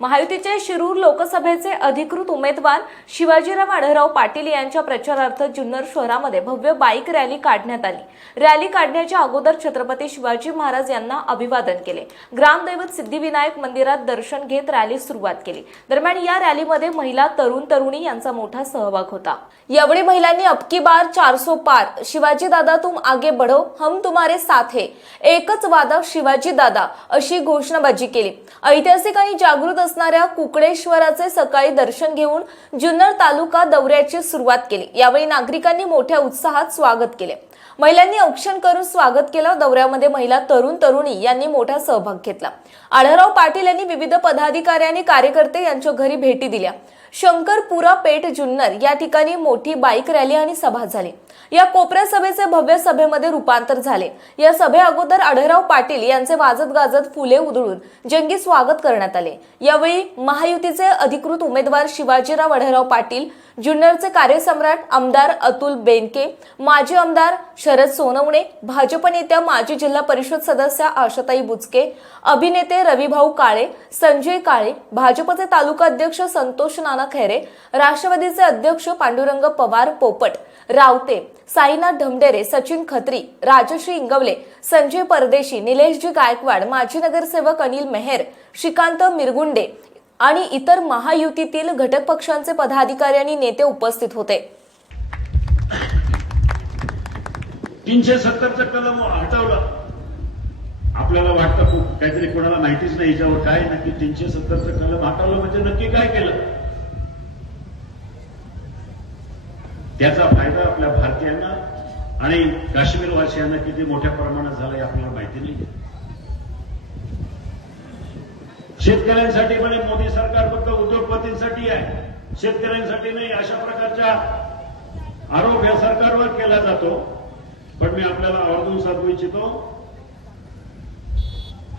महायुतीचे शिरूर लोकसभेचे अधिकृत उमेदवार शिवाजीराव आढळराव पाटील यांच्या प्रचारार्थ जुन्नर शहरामध्ये भव्य बाईक रॅली काढण्यात आली. रॅली काढण्याच्या अगोदर छत्रपती शिवाजी महाराज यांना अभिवादन केले. ग्रामदैवत सिद्धिविनायक मंदिरात दर्शन घेत रॅली सुरुवात केली. दरम्यान या रॅलीमध्ये महिला तरुण तरुणी यांचा मोठा सहभाग होता. यावेळी महिलांनी अबकी बार चारसो पार शिवाजी दादा तुम आगे बढो हम तुम्हारे साथ है एकच वादा शिवाजी दादा अशी घोषणाबाजी केली. ऐतिहासिक आणि जागृत असणाऱ्या कुकडेश्वराचे सकाळी दर्शन घेऊन जुन्नर तालुका दौऱ्याची सुरुवात केली. यावेळी नागरिकांनी मोठ्या उत्साहात स्वागत केले. महिलांनी औक्षण करून स्वागत केलं. दौऱ्यामध्ये महिला तरुण तरुणी यांनी मोठा सहभाग घेतला. आढळराव पाटील यांनी विविध पदाधिकारी आणि कार्यकर्ते यांच्या घरी भेटी दिल्या. शंकरपुरा पेठ जुन्नर या ठिकाणी मोठी बाईक रॅली आणि सभा झाली. या कोपऱ्या सभेचे भव्य सभेमध्ये रूपांतर झाले. या सभे अगोदर आढळराव पाटील यांचे वाजत गाजत फुले उधळून जंगी स्वागत करण्यात आले. यावेळी महायुतीचे अधिकृत उमेदवार शिवाजीराव आढळराव पाटील जुन्नरचे कार्यसम्राट आमदार अतुल बेनके माजी आमदार शरद सोनवणे भाजप नेत्या माजी जिल्हा परिषद सदस्या आशाताई बुचके अभिनेते रविभाऊ काळे संजय काळे भाजपचे तालुका अध्यक्ष संतोष नाना नाना खैरे? राष्ट्रवादीचे अध्यक्ष पांडुरंग पवार पोपट रावते साईनाथ ढमडेरे सचिन खत्री राजश्री इंगवले संजय परदेशी निलेशजी गायकवाड माजी नगरसेवक अनिल मेहेर श्रीकांत मिरगुंडे आणि इतर महायुतीतील घटक पक्षांचे पदाधिकारी आणि नेते उपस्थित होते. तीनशे सत्तरचं कलम हटवलं. आपल्याला वाटतं खूप. काहीतरी कोणाला माहितीच नाही याच्यावर काय नक्की तीनशे सत्तरचं कलम हटवलं म्हणजे नक्की काय केलं? त्याचा फायदा आपल्या भारतीयांना आणि काश्मीरवासियांना किती मोठ्या प्रमाणात झाला हे आपल्याला माहिती नाही. शेतकऱ्यांसाठी म्हणे मोदी सरकार फक्त उद्योगपतींसाठी आहे. शेतकऱ्यांसाठी नाही अशा प्रकारच्या आरोप या सरकारवर केला जातो. पण मी आपल्याला आवर्जून सांगू इच्छितो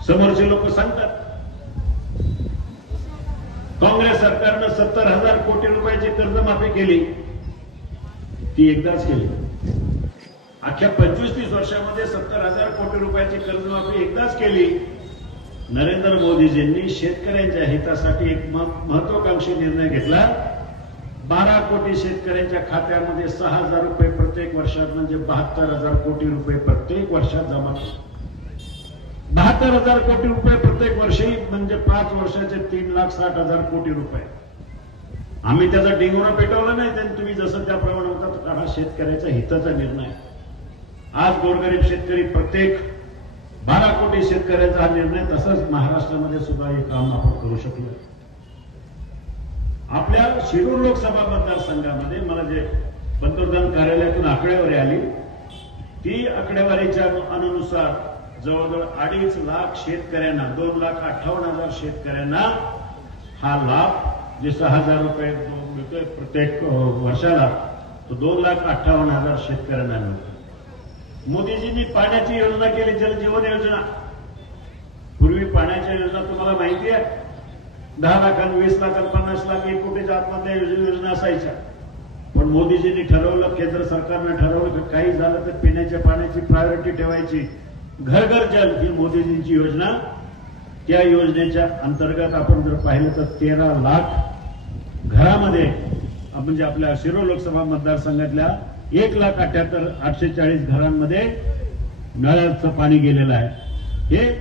समोरचे लोक सांगतात काँग्रेस सरकारनं सत्तर हजार कोटी रुपयाची कर्जमाफी केली. ती एकदाच केली. अख्ख्या पंचवीस तीस वर्षामध्ये सत्तर हजार कोटी रुपयाची कर्जमाफी एकदाच केली. नरेंद्र मोदीजींनी शेतकऱ्यांच्या हितासाठी एक महत्वाकांक्षी निर्णय घेतला. बारा कोटी शेतकऱ्यांच्या खात्यामध्ये सहा हजार रुपये प्रत्येक वर्षात म्हणजे बहात्तर हजार कोटी रुपये प्रत्येक वर्षात जमा बहात्तर हजार कोटी रुपये प्रत्येक वर्षी म्हणजे पाच वर्षाचे तीन लाख साठ हजार कोटी रुपये. आम्ही त्याचा डिंगोरा पेटवला नाही त्यांनी तुम्ही जसं त्याप्रमाणे होता तर हा शेतकऱ्याचा हिताचा निर्णय. आज गोरगरीब शेतकरी प्रत्येक बारा कोटी शेतकऱ्यांचा हा निर्णय तसंच महाराष्ट्रामध्ये सुद्धा हे काम आपण करू शकलो. आपल्या शिरूर लोकसभा मतदारसंघामध्ये मला जे पंतप्रधान कार्यालयातून आकडेवारी आली ती आकडेवारीच्या अनुसार जवळजवळ अडीच लाख शेतकऱ्यांना दोन लाख अठ्ठावन्न हजार शेतकऱ्यांना हा लाभ जे सहा हजार रुपये मिळतोय प्रत्येक वर्षाला तो दोन लाख अठ्ठावन्न हजार शेतकऱ्यांना मिळतो. मोदीजींनी पाण्याची योजना केली जलजीवन योजना. पूर्वी पाण्याच्या योजना तुम्हाला माहिती आहे. दहा लाखां वीस लाखां पन्नास लाख एक कोटीच्या आतमधल्या योजना योजना असायच्या. पण मोदीजींनी ठरवलं केंद्र सरकारनं ठरवलं की काही झालं तर पिण्याच्या पाण्याची प्रायोरिटी ठेवायची. घर घर जल ही मोदीजींची योजना. त्या योजनेच्या अंतर्गत आपण जर पाहिलं तर तेरा लाख घरामध्ये म्हणजे आपल्या शिरो लोकसभा मतदारसंघातल्या एक लाख अठ्याहत्तर आठशे चाळीस घरांमध्ये नळाचं पाणी गेलेलं आहे. हे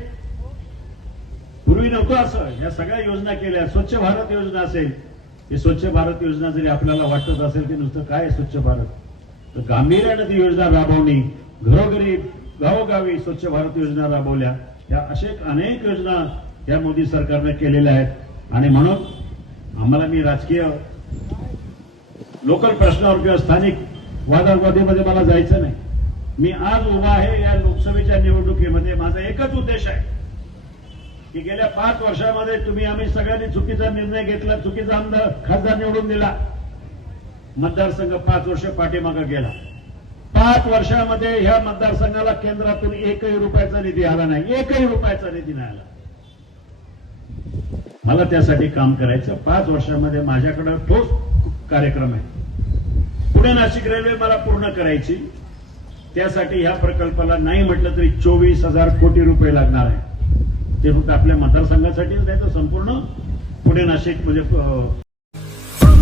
पूर्वी नव्हतं असं. या सगळ्या योजना केल्या. स्वच्छ भारत योजना असेल. हे स्वच्छ भारत योजना जरी आपल्याला वाटत असेल की नुसतं काय स्वच्छ भारत? तर गांभीर्यानं ती योजना राबवणी. घरोघरी गावोगावी स्वच्छ भारत योजना राबवल्या. या असे अनेक योजना या मोदी सरकारने केलेल्या आहेत. आणि म्हणून आम्हाला मी राजकीय लोकल प्रश्नावर किंवा स्थानिक वादावादीमध्ये मला जायचं नाही. मी आज उभा आहे या लोकसभेच्या निवडणुकीमध्ये. माझा एकच उद्देश आहे की गेल्या पाच वर्षामध्ये तुम्ही आम्ही सगळ्यांनी चुकीचा निर्णय घेतला चुकीचा आमदार खासदार निवडून दिला. मतदारसंघ पाच वर्ष पाठीमागं गेला. पाच वर्षामध्ये ह्या मतदारसंघाला केंद्रातून एकही रुपयाचा निधी आला नाही. एकही रुपयाचा निधी नाही आला. मला त्यासाठी काम करायचं. पाच वर्षामध्ये माझ्याकडे ठोस कार्यक्रम आहे. पुणे नाशिक रेल्वे मला पूर्ण करायची. त्यासाठी ह्या प्रकल्पाला नाही म्हटलं तरी चोवीस हजार कोटी रुपये लागणार आहे. ते फक्त आपल्या मतदारसंघासाठीच नाही तर संपूर्ण पुणे नाशिक म्हणजे